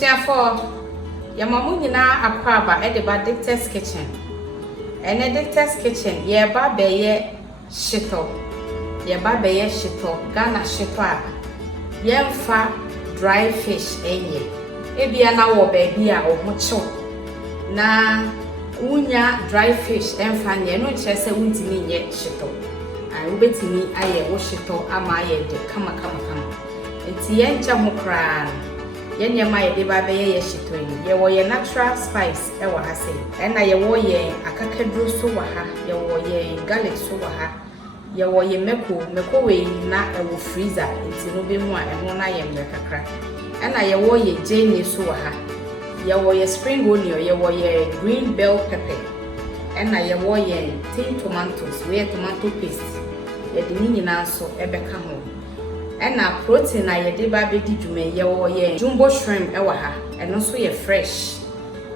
Ebusiafo ya mamu nyina akwaba e de ba Dicta'S kitchen. Ene Dicta'S kitchen ye ba beye shito. Ye ba beye shito, Ghana shito a. Ye mfa dry fish enye. Ebia na wo baby a omucho. Na unya dry fish emfa nye no chese untimi nye shito. Ai ubetimi aye wo shito ama aye de kama. Enti ye ncha ho kra. Ye nyama ye de ba be ye shito ni. Ye wo ye natural spice e wa ha sei. Na ye wo ye akakaduro so wa ha. Ye wo ye garlic so wa ha. Ye wo ye meko we na e wo freezer. Enti no be mu a e ho na ye mbe kakra. Na ye wo ye jene so wa ha. Ye wo ye spring onion, ye wo ye green bell pepper. Na ye wo ye tin tomatoes, we tomato paste. Ye de ni nyina so e be ka ho. Na protein na ye de ba be di dwuma ye wo ye jumbo shrimp e wa ha. Eno so ye fresh.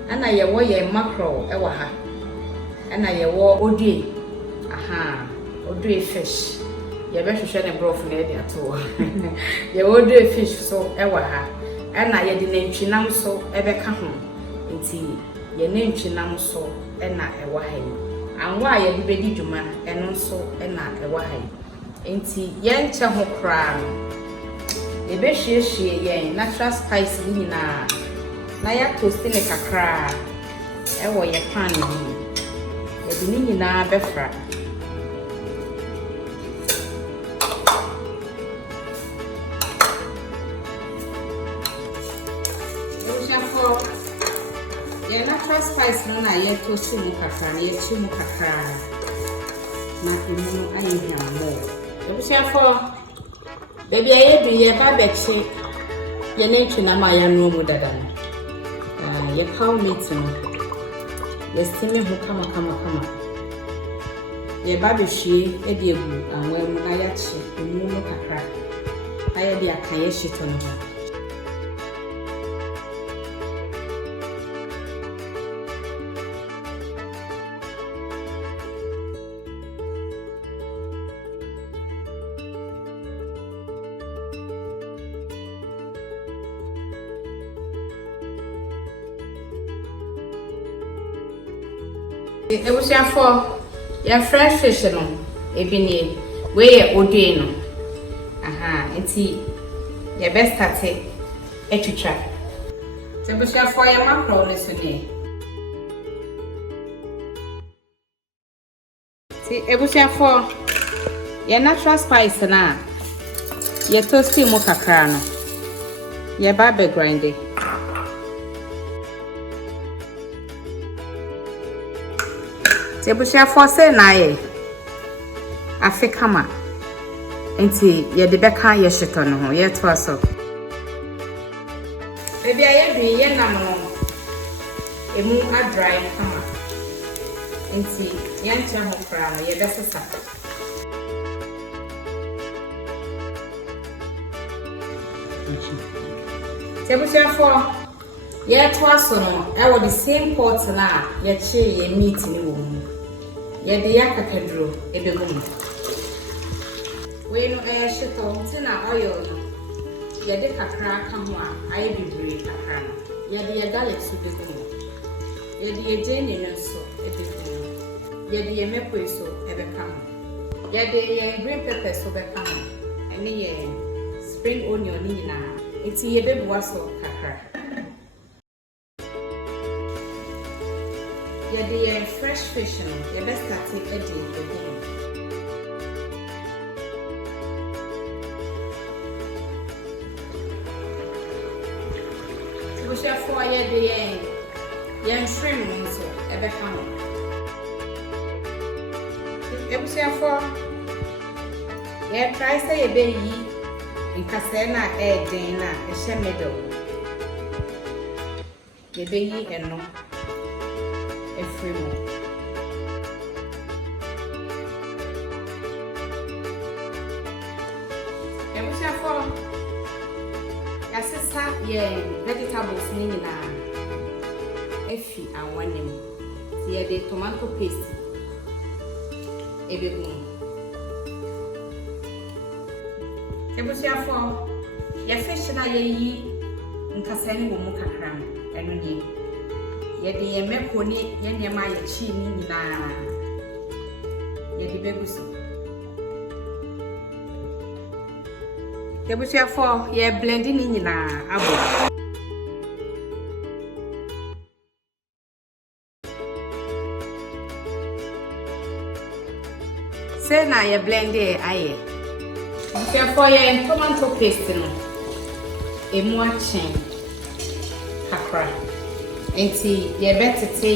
Na ye wo ye mackerel e wa ha. Na ye wo odue. Odue fish. Ye be hwehwe ne broth na e de ato. Ye wo odue fish so e wa ha. Na ye de nantwinam so e be ka ho. Nti ye nantwinam so na e wa ha yi. Anwa ye de be di dwuma eno so na e wa ha yi. Enti ye nche ho kra ye be hwiehwie ye natural spice ni nyina na ya toast ne kakra e wo ye pan ni ye de ni nyina be fra ye natural spice no na ye toast mu kakra ye chi mu kakra na imu ayi hamo. Ebusiafo baby aye bi ye ba beche ye na twina ma ya no mu dada no ye cow meat no ye steam ho kama ye ba be hwie e de egu anwa mu na ya chi emu no kakra aye de akaye shito no ho. Ebusiafo ya fresh fish no ebini we ye odue no enti ye best start etwitwa ebusiafo ya mackerel ne so ne ti ebusiafo ya natural spice na ye toast mo kakra no ye ba be grind Ebusiafo say na ye Afrikama enti ye de beka ye shito no ho ye to aso baby aye bi ye nam no emu adry kama enti ye nche ho fra no ye besesa Ebusiafo ye to aso no e wo the same pot na ye chi ye meat ni wo mu ye de yakakaduro ebegu mu we no shito tina oil no ye de kakra ka ho a aye bibre kakra no ye de ye garlic so begu mu ye de ye jene no so ebegu mu ye de ye mepo so ebeka ho ye de ye green pepper so beka ho ene ye spring onion ni nyina eti ye bebu aso kakra ye de fresh fish no ye best start e de ebegu Ebusiafo ye de ye shrimp no so ebeka no Ebusiafo ye try say ye be yi nkase na e den na e she middle ye be yi eno efremo Ebusiafo ya sisa ye vegetables ni nyina efi anwanem ti ye de tomato paste ebegu Ebusiafo ya fish na ye yi nkasa ni wo mu kakra eno ye ye de ye meko ni ye nyema ye chi ni nyina ye de beguso ye busia for ye blend ni nyina abo se na ye blend e aye busia for ye tomato paste no emu achen kakra enti ye betete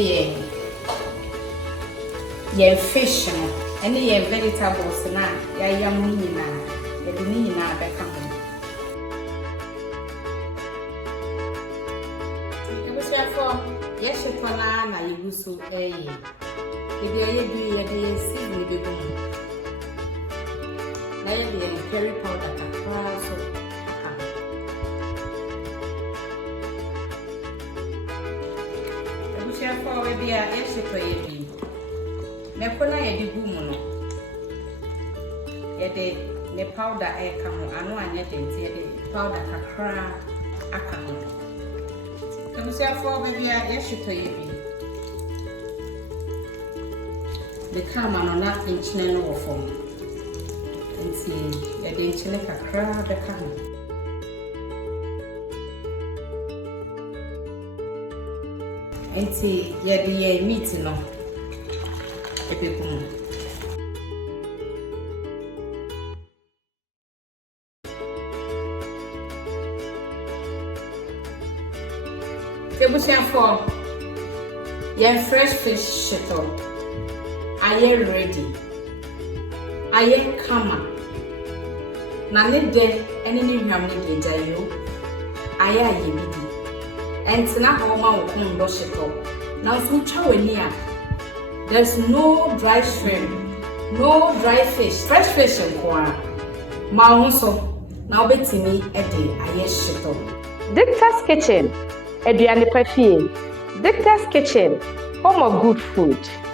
ye fish no ene ye vegetables na ya yam ni nyina ye de ni nyina abeka ho ebusua for ye shito na ye gusu ye de ye seed ni bebu na ye de curry powder kakra so for we bia e shito ye bi me kona ye di gu mu no ye de ne powder e ka ho anu anye de nti ye de powder kakra aka ho for we bia ye shito ye bi de kama no na enchine no wo fom nti ye de enchine kakra be ka ho enti ye de ye meat no ebegum Special for ye fresh fish shito aye ready aye kama na ne de ene ni hwam ne de jayo aye aye bidi entina ho ma wo kun do shito na so twa wani a there's no dry shrimp no dry fish fresh fish nko ma ho so na obetimi e de aye shito Dicta'S Kitchen, Eduane Pafie. Dicta'S Kitchen, home of good food.